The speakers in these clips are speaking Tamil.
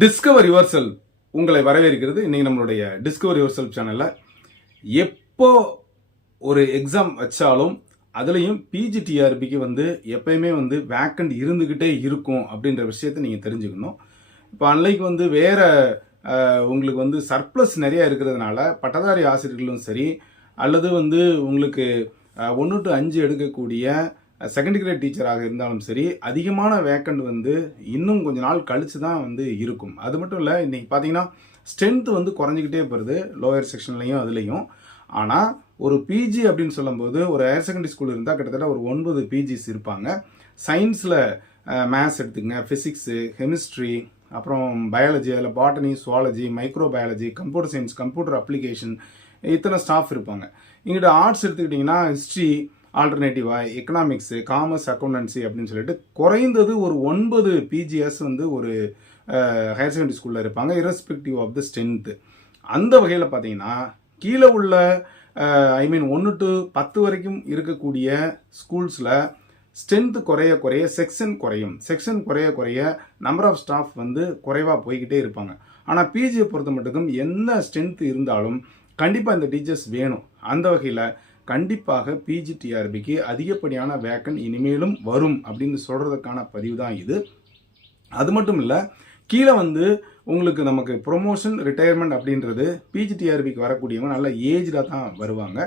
டிஸ்கவர் யுவர் செல்ஃப் உங்களை வரவேற்கிறது. இன்னைக்கு நம்மளுடைய டிஸ்கவர் யுவர் செல்ஃப் சேனல்ல எப்போ ஒரு எக்ஸாம் வச்சாலும் அதுலயும் பிஜிடிஆர்பிக்கு எப்பயுமே வேக்கண்ட் இருந்துகிட்டே இருக்கும் அப்படின்ற விஷயத்த நீங்க தெரிஞ்சுக்கணும். இப்போ அன்னைக்கு வேற உங்களுக்கு சர்ப்ளஸ் நிறைய இருக்கிறதுனால பட்டதாரி ஆசிரியர்களும் சரி அல்லது உங்களுக்கு 1 to 5 எடுக்கக்கூடிய செகண்ட் கிரேட் டீச்சராக இருந்தாலும் சரி அதிகமான வேக்கண்ட் இன்னும் கொஞ்ச நாள் கழிச்சு தான் இருக்கும். அது மட்டும் இல்லை, இன்னைக்கு பார்த்தீங்கன்னா ஸ்ட்ரென்த் குறைஞ்சிக்கிட்டே போகிறது லோயர் செக்ஷன்லையும் அதுலேயும். ஆனால் ஒரு பிஜி அப்படின்னு சொல்லும்போது ஒரு ஹையர் செகண்டரி ஸ்கூல் இருந்தால் கிட்டத்தட்ட ஒரு 9 பிஜிஸ் இருப்பாங்க. சயின்ஸில் மேத்ஸ் எடுத்துக்கங்க, ஃபிசிக்ஸு, கெமிஸ்ட்ரி, அப்புறம் பயாலஜி, அதில் botany, zoology, micro biology, computer science, computer application, இத்தனை ஸ்டாஃப் இருப்பாங்க. இங்கிட்ட ஆர்ட்ஸ் எடுத்துக்கிட்டிங்கன்னா ஹிஸ்ட்ரி, ஆல்டர்னேட்டிவா, எக்கனாமிக்ஸு, காமர்ஸ், அக்கௌண்டன்சி அப்படின்னு சொல்லிட்டு குறைந்தது ஒரு 9 பிஜிஎஸ் ஒரு ஹையர் செகண்டரி ஸ்கூலில் இருப்பாங்க, இரஸ்பெக்டிவ் ஆஃப் த ஸ்ட்ரென்த்து. அந்த வகையில் பார்த்தீங்கன்னா கீழே உள்ள 1 to 10 வரைக்கும் இருக்கக்கூடிய ஸ்கூல்ஸில் ஸ்ட்ரென்த்து குறைய குறைய செக்ஷன் குறையும். செக்ஷன் குறைய குறைய நம்பர் ஆஃப் ஸ்டாஃப் குறைவாக போய்கிட்டே இருப்பாங்க. ஆனால் பிஜியை பொறுத்த மட்டுக்கும் என்ன ஸ்ட்ரென்த் இருந்தாலும் கண்டிப்பாக இந்த டீச்சர்ஸ் வேணும். அந்த வகையில் கண்டிப்பாக பிஜிடிஆர்பிக்கு அதிகப்படியான வேக்கன் இனிமேலும் வரும் அப்படின்னு சொல்கிறதுக்கான பதிவு தான் இது. அது மட்டும் இல்லை, கீழே உங்களுக்கு நமக்கு ப்ரொமோஷன், ரிட்டையர்மெண்ட் அப்படின்றது பிஜிடிஆர்பிக்கு வரக்கூடியவங்க நல்ல ஏஜ்டாக தான் வருவாங்க,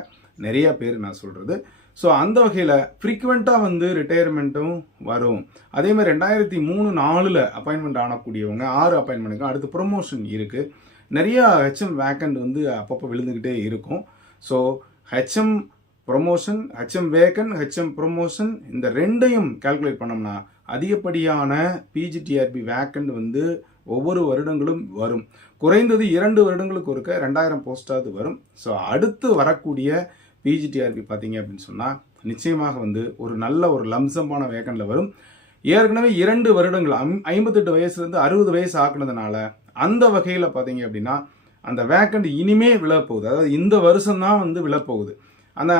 நிறையா பேர் நான் சொல்கிறது. ஸோ அந்த வகையில் ஃப்ரீக்வெண்ட்டாக ரிட்டையர்மெண்ட்டும் வரும். அதே மாதிரி 2003-4 அப்பாயின்மெண்ட் ஆனக்கூடியவங்க 6 அப்பாயின்மெண்ட்டுக்கு அடுத்து ப்ரொமோஷன் இருக்குது. நிறையா ஹெச்எம் வேக்கண்ட் அப்பப்போ விழுந்துக்கிட்டே இருக்கும். So HM promotion, HM vacant, HM promotion இந்த ரெண்டையும் கால்குலேட் பண்ணோம்னா அதிகப்படியான பிஜிடிஆர்பி வேக்கண்ட் ஒவ்வொரு வருடங்களும் வரும். குறைந்தது 2 வருடங்களுக்கு ஒருக்க 2000 போஸ்டாவது வரும். ஸோ அடுத்து வரக்கூடிய பிஜிடிஆர்பி பார்த்தீங்க அப்படின்னு சொன்னால் நிச்சயமாக ஒரு நல்ல ஒரு லம்சமான வேக்கண்டில் வரும். ஏற்கனவே 2 வருடங்கள் 58 வயசுலேருந்து 60 வயசு ஆக்குனதுனால அந்த வகையில் பார்த்தீங்க அப்படின்னா அந்த வேக்கண்ட் இனிமே விழப்போகுது. அதாவது இந்த வருஷம் தான் விழப்போகுது. அந்த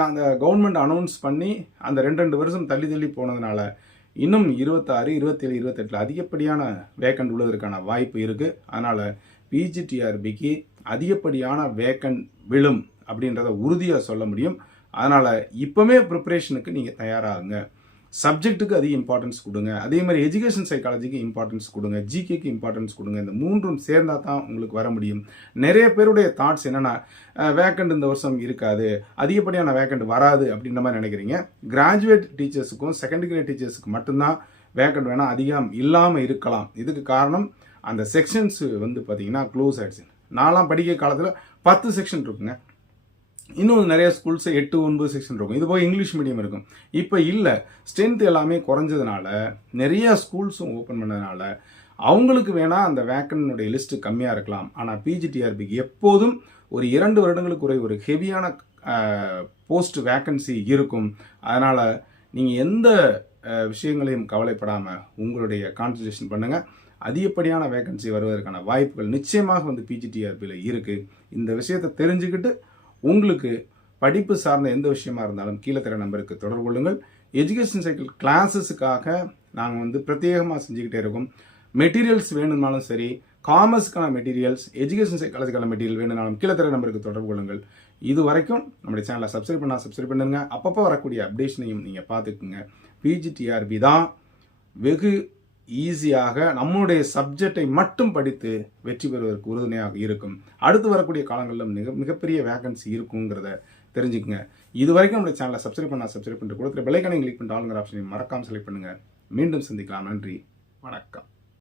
கவர்மெண்ட் அனௌன்ஸ் பண்ணி அந்த 2 வருஷம் தள்ளி தள்ளி போனதுனால இன்னும் 26, 27, 28 அதிகப்படியான வேக்கண்ட் உள்ளதற்கான வாய்ப்பு இருக்குது. அதனால் பிஜிடிஆர்பிக்கு அதிகப்படியான வேக்கண்ட் விழும் அப்படின்றத உறுதியாக சொல்ல முடியும். அதனால் இப்போவே ப்ரிப்பரேஷனுக்கு நீங்கள் தயாராகுங்க. சப்ஜெக்ட்டுக்கு அதிக இம்பார்ட்டன்ஸ் கொடுங்க. அதே மாதிரி எஜுகேஷன் சைக்காலஜிக்கு இம்பார்ட்டன்ஸ் கொடுங்க, ஜிகேக்கு இம்பார்ட்டன்ஸ் கொடுங்க. இந்த 3ம் சேர்ந்தால் தான் உங்களுக்கு வர முடியும். நிறைய பேருடைய தாட்ஸ் என்னென்னா வேக்கண்ட் இந்த வருஷம் இருக்காது, அதிகப்படியான வேக்கண்ட் வராது அப்படின்ற மாதிரி நினைக்கிறீங்க. கிராஜுவேட் டீச்சர்ஸுக்கும் செகண்ட் கிரேட் டீச்சர்ஸுக்கு மட்டும்தான் வேக்கண்ட் வேணால் அதிகம் இல்லாமல் இருக்கலாம். இதுக்கு காரணம் அந்த செக்ஷன்ஸ் பார்த்தீங்கன்னா க்ளோஸ் ஆகிடுச்சு. நான்லாம் படிக்கிற காலத்தில் 10 செக்ஷன் இருக்குங்க. இன்னும் நிறைய ஸ்கூல்ஸ் 8, 9 செக்ஷன் இருக்கும். இது போய் இங்கிலீஷ் மீடியம் இருக்கும். இப்போ இல்லை, ஸ்ட்ரென்த் எல்லாமே குறைஞ்சதுனால நிறைய ஸ்கூல்ஸும் ஓப்பன் பண்ணதுனால அவங்களுக்கு வேணால் அந்த வேக்கனுடைய லிஸ்ட்டு கம்மியாக இருக்கலாம். ஆனால் பிஜிடிஆர்பிக்கு எப்போதும் ஒரு 2 வருடங்களுக்கு ஒரு ஹெவியான போஸ்ட் வேக்கன்சி இருக்கும். அதனால் நீங்கள் எந்த விஷயங்களையும் கவலைப்படாமல் உங்களுடைய கான்சன்ட்ரேஷன் பண்ணுங்கள். அதிகப்படியான வேக்கன்சி வருவதற்கான வாய்ப்புகள் நிச்சயமாக பிஜிடிஆர்பியில் இருக்குது. இந்த விஷயத்தை தெரிஞ்சுக்கிட்டு உங்களுக்கு படிப்பு சார்ந்த எந்த விஷயமா இருந்தாலும் கீழே தர நம்பருக்கு தொடர்பு கொள்ளுங்கள். எஜுகேஷன் சைக்கிள் கிளாஸஸுக்காக நாங்கள் பிரத்யேகமாக செஞ்சுக்கிட்டே இருக்கோம். மெட்டீரியல்ஸ் வேணும்னாலும் சரி, காமர்ஸுக்கான மெட்டீரியல்ஸ், எஜுகேஷன் சைக்காலஜிக்கான மெட்டீரியல் வேணும்னாலும் கீழே தர நம்பருக்கு தொடர்பு கொள்ளுங்கள். இது வரைக்கும் நம்முடைய சேனலை சப்ஸ்கிரைப் பண்ணுங்க. அப்பப்போ வரக்கூடிய அப்டேஷனையும் நீங்கள் பார்த்துக்குங்க. பிஜிடிஆர்பி தான் வெகு ஈஸியாக நம்முடைய சப்ஜெக்டை மட்டும் படித்து வெற்றி பெறுவதற்கு உறுதுணையாக இருக்கும். அடுத்து வரக்கூடிய காலங்களில் மிகப்பெரிய வேகன்சி இருக்குங்கிறத தெரிஞ்சுக்குங்க. இது வரைக்கும் நம்முடைய சேனலை சப்ஸ்கிரைப் பண்ணிட்டு கொடுத்துட்டு பெல் ஐகானை கிளிக் பண்ணிட்டு ஆளுங்கிற ஆப்ஷனை மறக்காமல் செலக்ட் பண்ணுங்கள். மீண்டும் சந்திக்கலாம். நன்றி, வணக்கம்.